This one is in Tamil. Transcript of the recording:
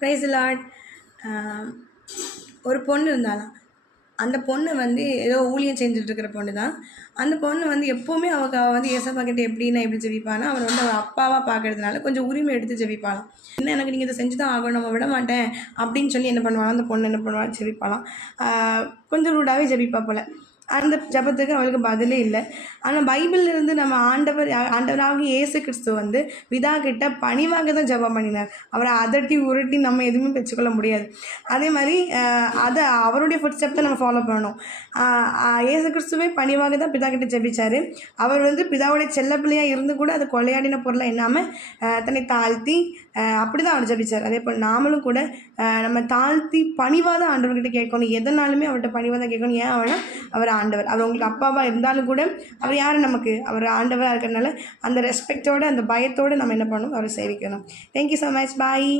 Praise the Lord. ஒரு பொண்ணு இருந்தாளாம். அந்த பொண்ணு வந்து ஏதோ ஊழியம் செஞ்சுட்டு இருக்கிற பொண்ணு தான். அந்த பொண்ணு வந்து எப்போவுமே அவ வந்து ஏசப்பா கிட்ட எப்படின்னா எப்படி ஜெபிப்பான்னா, அவர் வந்து அவள் அப்பாவா பார்க்கறதுனால கொஞ்சம் உரிமை எடுத்து ஜெபிப்பாளாம். "என்ன எனக்கு நீங்க இதை செஞ்சு தான் ஆகணும், நம்ம விட மாட்டேன்" அப்படின்னு சொல்லி என்ன பண்ணுவாளாம், அந்த பொண்ணு என்ன பண்ணுவாள் ஜெபிப்பாளாம். கொஞ்சம் ரூடாகவே ஜெபிப்பா போல. அந்த ஜெபத்துக்கு அவளுக்கு பதிலே இல்லை. ஆனால் பைபிள்ல இருந்து நம்ம ஆண்டவராகிய இயேசு கிறிஸ்து வந்து பிதா கிட்ட பணிவாக தான் ஜெபம் பண்ணினார். அவரை அதட்டி உருட்டி நம்ம எதுவுமே பெற்றுக்கொள்ள முடியாது. அதே மாதிரி அதை அவருடைய ஃபுட் ஸ்டெப் தான் நம்ம ஃபாலோ பண்ணணும். இயேசு கிறிஸ்துவே பணிவாக தான் பிதா கிட்ட ஜெபிச்சார். அவர் வந்து பிதாவுடைய செல்ல பிள்ளையாக இருந்து கூட அது கொள்ளையாடின பொருளை எண்ணாமல் தன்னை தாழ்த்தி அப்படி தான் அவர் ஜெபிச்சார். அதே போல் நாமளும் கூட நம்ம தாழ்த்தி பணிவாக தான் ஆண்டவர்கிட்ட கேட்கணும். எதனாலுமே அவர்கிட்ட பணிவாக தான் கேட்கணும். ஏன் அவனா அவர் ஆண்டவர். அவர் உங்களுக்கு அப்பாவாக இருந்தாலும் கூட அவர் யார் நமக்கு, அவர் ஆண்டவராக இருக்கிறதுனால அந்த ரெஸ்பெக்டோடு அந்த பயத்தோடு நம்ம என்ன பண்ணணும், அவரை சேவிக்கணும். Thank you so much. பாய்.